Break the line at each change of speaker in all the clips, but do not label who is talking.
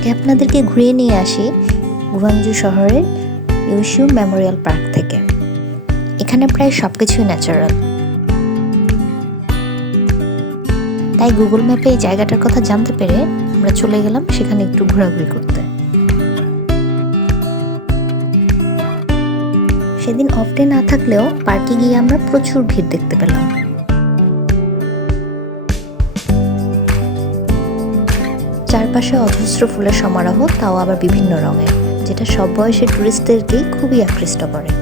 আজকে আপনাদেরকে ঘুরিয়ে নিয়ে আসি গুয়াংজু শহরের ইউশু মেমোরিয়াল পার্ক থেকে। এখানে প্রায় সব কিছুই ন্যাচারাল তাই গুগল ম্যাপে এই জায়গাটার কথা জানতে পেরে আমরা চলে গেলাম সেখানে একটু ঘোরাঘুরি করতে। সেদিন অফ ডে না থাকলেও পার্কে গিয়ে আমরা প্রচুর ভিড় দেখতে পেলাম। চারপাশে অজস্র ফুলের সমারোহ, তাও আবার বিভিন্ন রঙের যেটা সব বয়সের টুরিস্টদেরকেই খুবই আকৃষ্ট করে।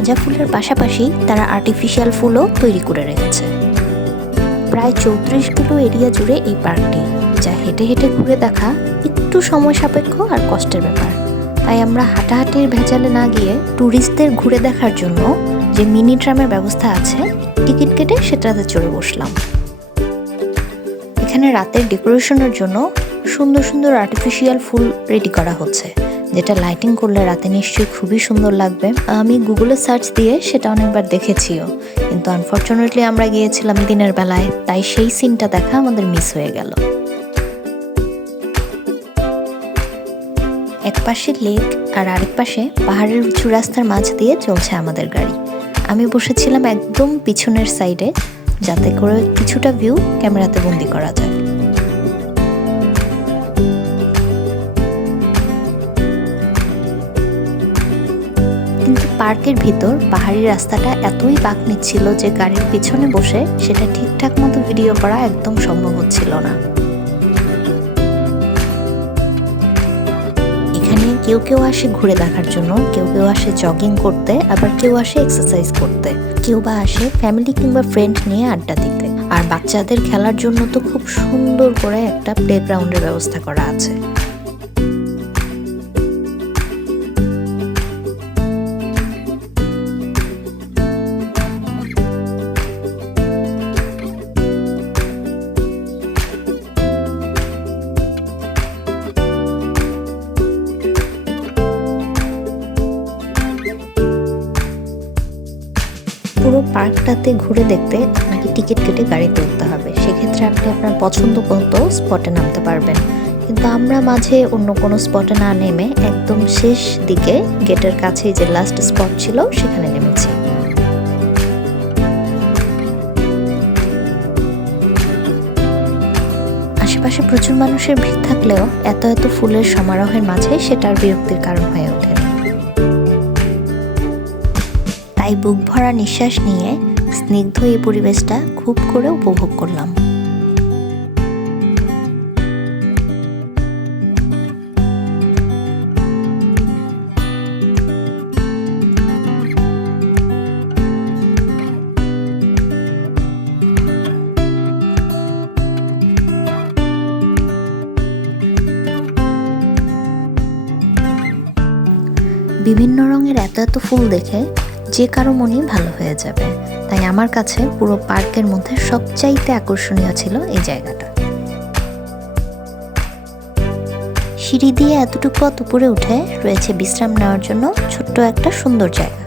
তাজা ফুলের পাশাপাশি তারা আর্টিফিশিয়াল ফুলও তৈরি করে রেখেছে। প্রায় চৌত্রিশ কিলো এরিয়া জুড়ে এই পার্কটি, যা হেঁটে হেঁটে ঘুরে দেখা একটু সময় সাপেক্ষ আর কষ্টের ব্যাপার। তাই আমরা হাঁটাহাঁটির ভেজালে না গিয়ে ট্যুরিস্টদের ঘুরে দেখার জন্য যে মিনি ট্রামের ব্যবস্থা আছে, টিকিট কেটে সেটাতে চড়ে বসলাম। এখানে রাতের ডেকোরেশনের জন্য সুন্দর সুন্দর আর্টিফিশিয়াল ফুল রেডি করা হচ্ছে। যেটা লাইটিং করলে রাতে নিশ্চয়ই খুবই সুন্দর লাগবে। আমি গুগলে সার্চ দিয়ে সেটা অনেকবার দেখেছিও। কিন্তু আনফর্চুনেটলি আমরা গিয়েছিলাম দিনের বেলায়, তাই সেই সিনটা দেখা আমাদের মিস হয়ে গেল। এক পাশে লেক আর আরেক পাশে পাহাড়ের উঁচু রাস্তার মাঝ দিয়ে চলছে আমাদের গাড়ি। আমি বসেছিলাম একদম পিছনের সাইডে যাতে করে কিছুটা ভিউ ক্যামেরাতে বন্দি করা যায়। কিন্তু পার্কের ভিতর পাহাড়ি রাস্তাটা এতই বাঁক নিচ্ছিল যে গাড়ির পিছনে বসে সেটা ঠিকঠাক মতো ভিডিও করা একদম সম্ভব হচ্ছিল না। এখানে কেউ কেউ আসে ঘুরে দেখার জন্য, কেউ কেউ আসে জগিং করতে, আবার কেউ আসে এক্সারসাইজ করতে। কেউ বা আসে ফ্যামিলি কিংবা ফ্রেন্ড নিয়ে আড্ডা দিতে। আর বাচ্চাদের খেলার জন্য তো খুব সুন্দর করে একটা প্লেগ্রাউন্ডের ব্যবস্থা করা আছে। পুরো পার্কটাতে ঘুরে দেখতে আপনাকে টিকিট কেটে গাড়িতে উঠতে হবে। সেক্ষেত্রে আপনি আপনার পছন্দ মতো স্পটে নামতে পারবেন। কিন্তু আমরা মাঝে অন্য কোনো স্পটে না নেমে একদম শেষ দিকে গেটের কাছে যে লাস্ট স্পট ছিল, সেখানে নেমেছি। আশেপাশে প্রচুর মানুষের ভিড় থাকলেও এত এত ফুলের সমারোহের মাঝে সেটার বিরক্তির কারণ হয়ে ওঠে তাই বুক ভরা নিঃশ্বাস নিয়ে স্নিগ্ধ এই পরিবেশটা খুব করে উপভোগ করলাম। বিভিন্ন রঙের এত এত ফুল দেখে যে কারও মনই ভালো হয়ে যাবে। তাই আমার কাছে পুরো পার্কের মধ্যে সবচাইতে আকর্ষণীয় ছিল এই জায়গাটা। সিঁড়ি দিয়ে এতটুকু পথ উপরে উঠে রয়েছে বিশ্রাম নেওয়ার জন্য ছোট্ট একটা সুন্দর জায়গা।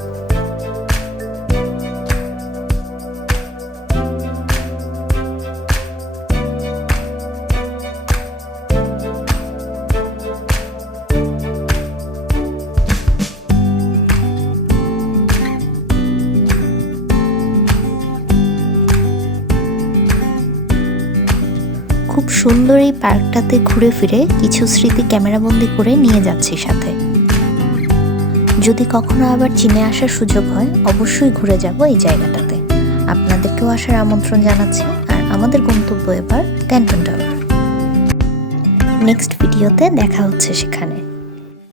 সুন্দর এই পার্কটাতে ঘুরে ফিরে কিছু স্মৃতি ক্যামেরাবন্দি করে নিয়ে যাচ্ছি সাথে। যদি কখনো আবার চীনে আসার সুযোগ হয়, অবশ্যই ঘুরে যাব এই জায়গাটাতে। আপনাদেরকেও আসার আমন্ত্রণ জানাচ্ছি, আর আমাদের গন্তব্য এবার ক্যান্টন টাওয়ার নেক্সট ভিডিওতে দেখা হচ্ছে সেখানে।